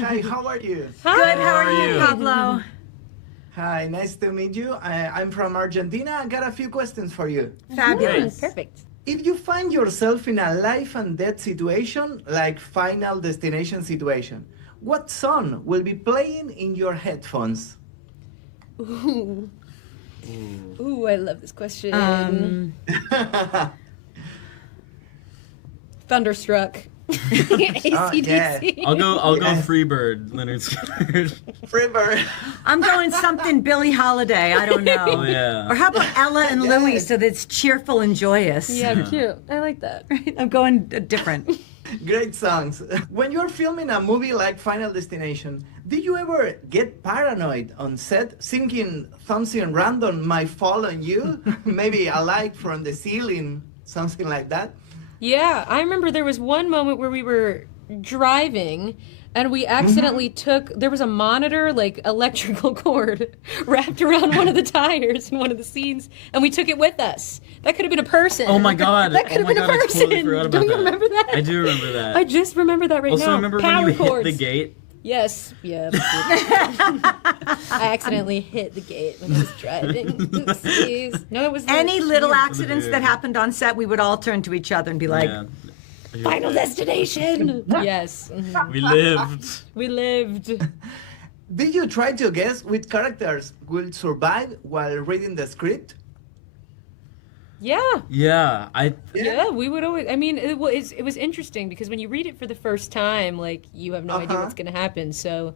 Hi, how are you? Good, how are you, Pablo? Hi, nice to meet you. I'm from Argentina. I got a few questions for you. Fabulous. Perfect. If you find yourself in a life and death situation, like Final Destination situation, what song will be playing in your headphones? Ooh. Ooh, I love this question. Thunderstruck. AC/DC. I'll go Freebird, Leonard Skinner. Freebird. I'm going something Billie Holiday, I don't know. Oh, yeah. Or how about Ella and Louie so that it's cheerful and joyous? Yeah, cute. I like that. Right? I'm going different. Great songs. When you're filming a movie like Final Destination, did you ever get paranoid on set, thinking something random might fall on you? Maybe a light from the ceiling, something like that? Yeah, I remember there was one moment where we were driving and we accidentally there was a monitor, like electrical cord, wrapped around one of the tires in one of the scenes, and we took it with us. That could have been a person. Oh my god. That could have been a person. I totally forgot about Don't you that. remember that? I do remember that. I just remember that right now. Also, remember Power when you cords. hit the gate? Yes. Yeah. I accidentally hit the gate when I was driving. Oopsies. No, it was Any little accidents that happened on set, we would all turn to each other and be like, Yeah. Final Destination. Yes. Mhm. We lived. We lived. Did you try to guess which characters will survive while reading the script? Yeah. Yeah, Yeah, we would always. I mean, it was interesting because when you read it for the first time, like you have no idea what's going to happen. So,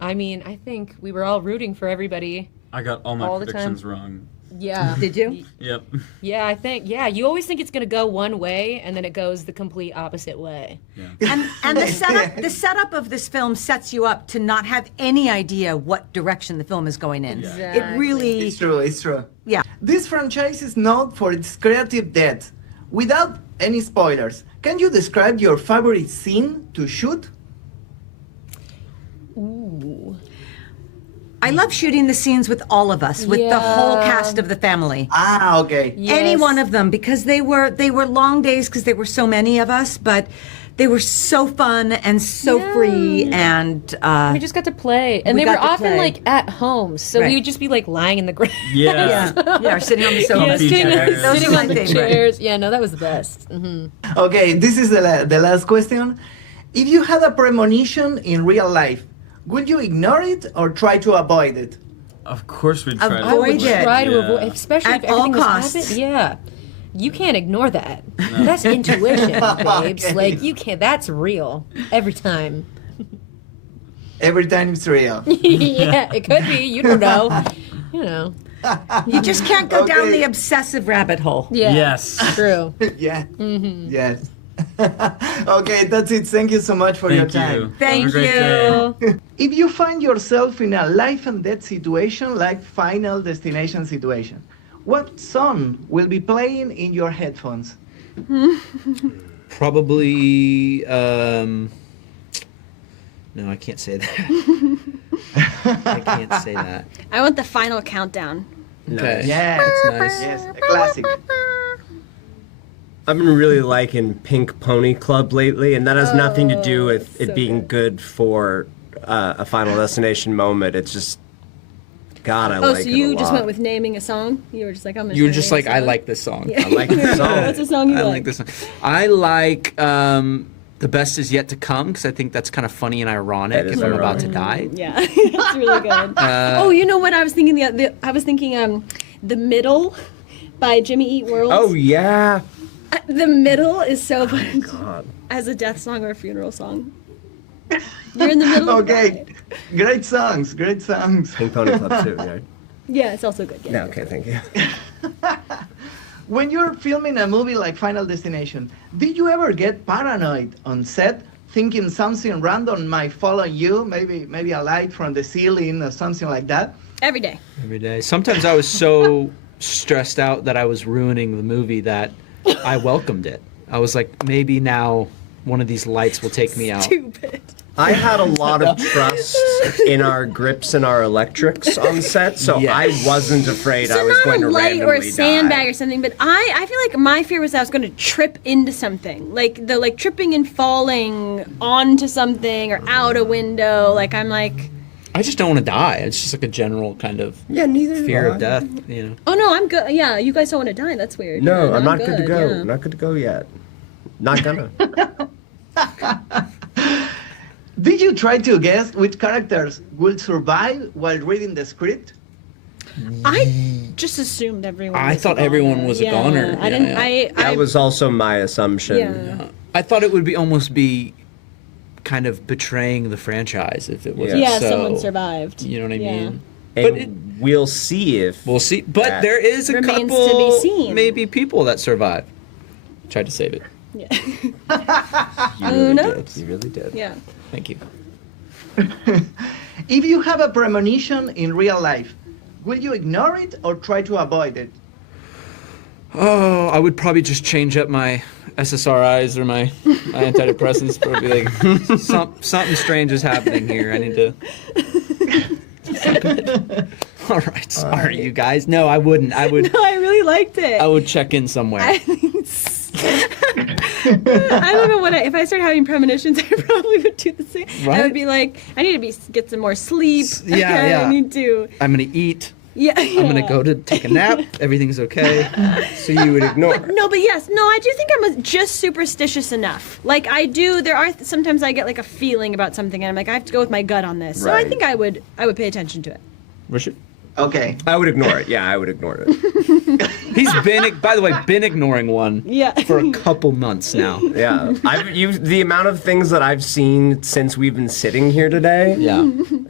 I mean, I think we were all rooting for everybody. I got all my All the time. predictions wrong. Yeah. did you? Yep. Yeah, I think. Yeah, you always think it's going to go one way, and then it goes the complete opposite way. And the setup of this film sets you up to not have any idea what direction the film is going in. Exactly. It really, It's true, it's true. yeah. This franchise is known for its creative depth. Without any spoilers, can you describe your favorite scene to shoot? Ooh. I love shooting the scenes with all of us, with the whole cast of the family. Ah, okay. Any Yes. one of them, because they were long days because there were so many of us, but they were so fun and so free, and We just got to play, and we they were got to often play. like at home, so Right. we would just be like lying in the ground. Yeah. yeah, sitting on the sofa. Comfy chairs. Those sitting are on my the favorite. chairs. Yeah, no, that was the best. Okay, this is the last question. If you had a premonition in real life, would you ignore it or try to avoid it? Of course we'd try I would Avoid it. try to Yeah. avoid, especially At if everything all was costs. happening. Yeah, you can't ignore that. That's intuition, babes. Okay. Like you can't. That's real every time. Every time it's real. Yeah, it could be. You don't know. You know. You just can't go down Okay. the obsessive rabbit hole. Yeah. Yes. True. Yeah. Yes. Okay, that's it. Thank you so much for your Thank time. you. Thank Have a great you. day. If you find yourself in a life and death situation like Final Destination situation, what song will be playing in your headphones? Probably. No, I can't say that. I can't say that. I want the final countdown. Okay. Yeah, That's nice. yes, a classic. I've been really liking Pink Pony Club lately, and that has nothing to do with it being good for a Final Destination moment. It's just, God, I Oh, like so it a you just lot. went with naming a song? You were just like, I'm gonna You were try just to name like, a I song. like this song. I like the song. What's a song you I like? like this song. I like The Best Is Yet to Come, because I think that's kind of funny and ironic That is if I'm about to ironic. die. Yeah, that's really good. Oh, you know what I was thinking? I was thinking The Middle by Jimmy Eat World. Oh, yeah. The Middle is so fun God. as a death song or a funeral song. You're in the middle of Okay, great songs, great songs. Pink Pony Club, too, yeah. Yeah, it's also good. Yeah. Yeah, okay, thank you. When you're filming a movie like Final Destination, did you ever get paranoid on set, thinking something random might fall on you, maybe a light from the ceiling or something like that? Every day. Every day. Sometimes I was so stressed out that I was ruining the movie that I welcomed it. I was like, maybe now one of these lights will take me out. Stupid. I had a lot of trust in our grips and our electrics on set, so Yes. I wasn't afraid I So was not going a to light or a randomly sandbag die. or something, but I feel like my fear was that I was going to trip into something, like tripping and falling onto something or out a window. Like I'm like, I just don't want to die. It's just like a general kind of Yeah, neither do fear I. of death, you know. oh no, I'm good. Yeah, you guys don't want to die. That's weird. No, Yeah, I'm not good to go. yeah. Not good to go yet. Not gonna. Did you try to guess which characters will survive while reading the script? I just assumed everyone. I was thought a everyone goner. was a goner. I didn't. Yeah, I That was also my assumption. Yeah. I thought it would be almost be kind of betraying the franchise if it was Yeah, so, someone survived. You know what I Yeah. mean? And But it- we'll see if We'll see. But That there is a remains to couple, be seen. maybe people that survive. Tried to save it. Yeah. you really Who did. You really did. yeah. Thank you. If you have a premonition in real life, will you ignore it or try to avoid it? Oh, I would probably just change up my SSRIs or my antidepressants. Probably like something strange is happening here. I need to. All right, sorry, you guys. No, I wouldn't. I would. No, I really liked it. I would check in somewhere. I don't know if I started having premonitions, I probably would do the same. I Right? would be like, I need to get some more sleep. Yeah. I need to. I'm gonna eat. Yeah. I'm gonna go to take a nap. Everything's okay. So you would ignore. No, but yes, no, I do think I'm just superstitious enough. Like I do, there are sometimes I get like a feeling about something, and I'm like, I have to go with my gut on this. So I Right. think I would pay attention to it. Richard? Okay. I would ignore it. Yeah, I would ignore it. He's been, by the way, ignoring one Yeah. for a couple months now. Yeah, the amount of things that I've seen since we've been sitting here today. Yeah.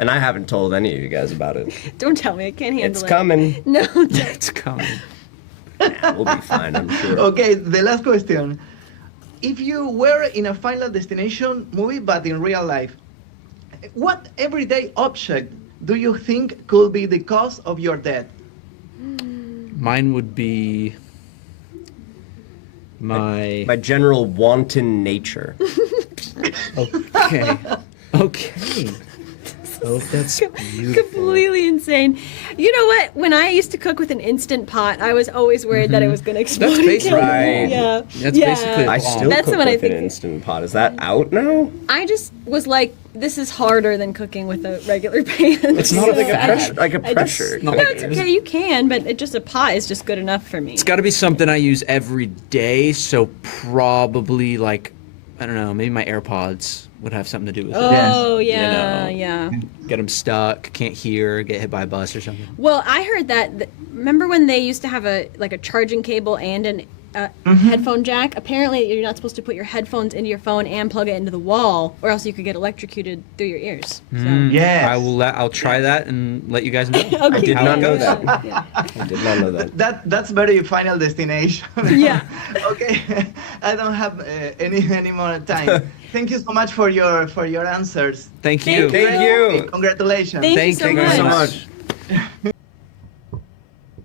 And I haven't told any of you guys about it. Don't tell me, I can't handle It's it. coming. No, It's coming. We'll be fine, I'm sure. Okay, the last question. If you were in a Final Destination movie but in real life, what everyday object do you think could be the cause of your death? Mine would be My general wanton nature. Okay. Okay. Oh, that's beautiful. completely insane. You know what? When I used to cook with an Instant Pot, I was always worried that it was going to explode. That's and basically- kill me. Right. Yeah. That's yeah. basically- I still That's cook what I with an think. Instant Pot. Is that out now? I just was like, this is harder than cooking with a regular pan. It's not a So like a I- Pressure, like a I just- pressure. No, No, it's okay. You can, but just a pot is just good enough for me. It's got to be something I use every day, so probably like, I don't know, maybe my AirPods would have something to do with it. Oh You yeah, know. yeah. Get them stuck, can't hear, get hit by a bus or something. Well, I heard that. Remember when they used to have a charging cable and an headphone jack? Apparently, you're not supposed to put your headphones into your phone and plug it into the wall, or else you could get electrocuted through your ears. So. Yes. I'll try that and let you guys know. Okay. did how not it know goes. that. Yeah. I did not know that. That's very Final Destination. Yeah. Okay, I don't have any more time. Thank you so much for your answers. Thank you. Thank you. Congratulations. Thank you so much.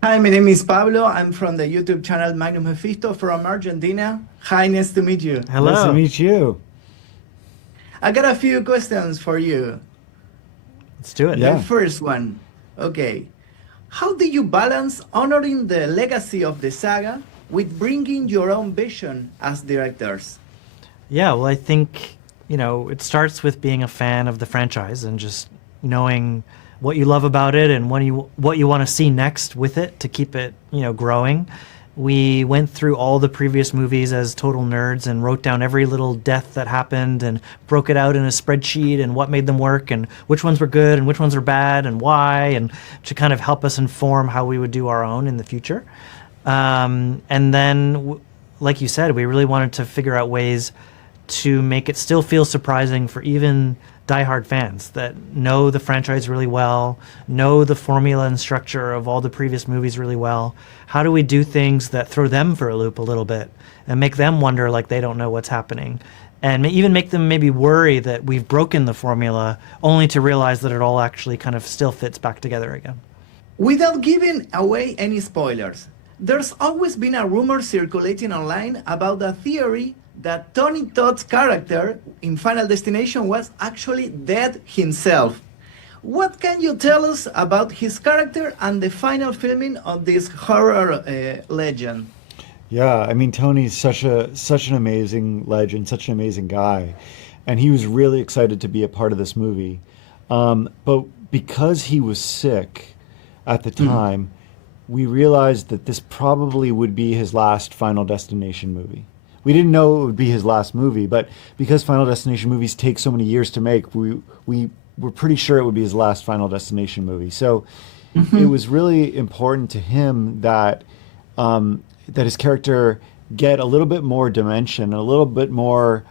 Hi, my name is Pablo. I'm from the YouTube channel Magnus Mefisto from Argentina. Hi, nice to meet you. Hello. Nice to meet you. I got a few questions for you. Let's do it. The first one, okay. How do you balance honoring the legacy of the saga with bringing your own vision as directors? Yeah, well, I think, it starts with being a fan of the franchise and just knowing what you love about it and what you want to see next with it to keep it, growing. We went through all the previous movies as total nerds and wrote down every little death that happened and broke it out in a spreadsheet and what made them work and which ones were good and which ones were bad and why, and to kind of help us inform how we would do our own in the future. And then, like you said, we really wanted to figure out ways to make it still feel surprising for even diehard fans that know the franchise really well, know the formula and structure of all the previous movies really well. How do we do things that throw them for a loop a little bit and make them wonder like they don't know what's happening? And even make them maybe worry that we've broken the formula only to realize that it all actually kind of still fits back together again. Without giving away any spoilers, there's always been a rumor circulating online about the theory that Tony Todd's character in Final Destination was actually dead himself. What can you tell us about his character and the final filming of this horror legend? Yeah, I mean Tony's such an amazing legend, such an amazing guy, and he was really excited to be a part of this movie. But because he was sick at the time, we realized that this probably would be his last Final Destination movie. We didn't know it would be his last movie, but because Final Destination movies take so many years to make, we were pretty sure it would be his last Final Destination movie. So it was really important to him that that his character get a little bit more dimension, a little bit more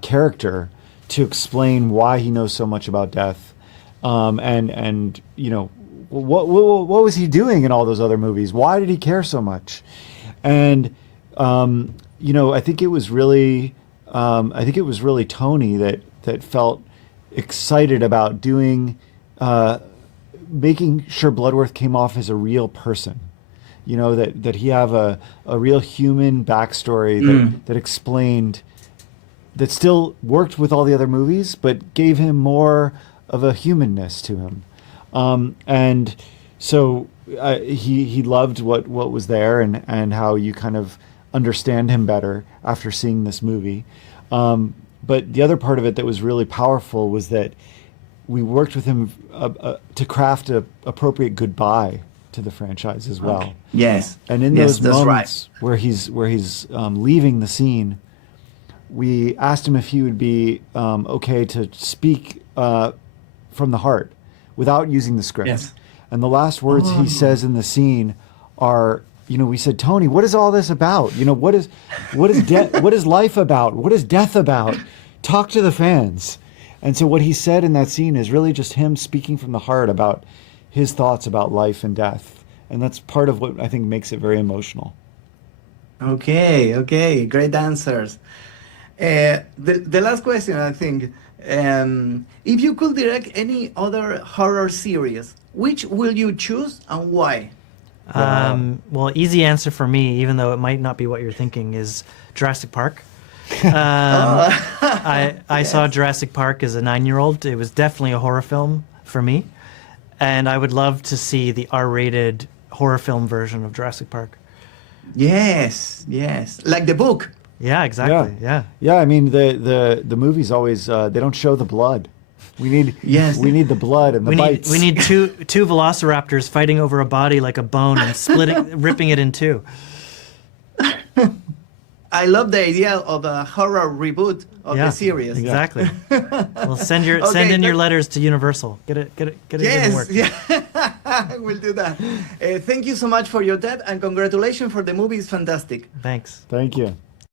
character to explain why he knows so much about death, and you know what was he doing in all those other movies? Why did he care so much? And you know, I think it was really Tony that felt excited about doing, making sure Bloodworth came off as a real person. You know, that he have a real human backstory that explained, that still worked with all the other movies, but gave him more of a humanness to him. And so he loved what was there and how you kind of understand him better after seeing this movie. But the other part of it that was really powerful was that we worked with him to craft a appropriate goodbye to the franchise as well. Okay. Yes. And in Yes, those that's moments where he's leaving the scene, we asked him if he would be okay to speak from the heart without using the script. Yes. And the last words he says in the scene are, you know, we said, Tony, what is all this about? You know, what is what is life about? What is death about? Talk to the fans. And so what he said in that scene is really just him speaking from the heart about his thoughts about life and death. And that's part of what I think makes it very emotional. Okay, great answers. The last question, I think, if you could direct any other horror series, which will you choose and why? Well, easy answer for me, even though it might not be what you're thinking, is Jurassic Park. I saw Jurassic Park as a 9-year-old. It was definitely a horror film for me. And I would love to see the R-rated horror film version of Jurassic Park. Yes, like the book. Yeah, exactly. Yeah. Yeah, I mean the movies always they don't show the blood. We need the blood and the bites. We need two velociraptors fighting over a body like a bone and ripping it in two. I love the idea of a horror reboot of the series. Exactly. Well, send in your letters to Universal. Get it in work. Yeah, we'll do that. Thank you so much for your time and congratulations for the movie. It's fantastic. Thanks. Thank you.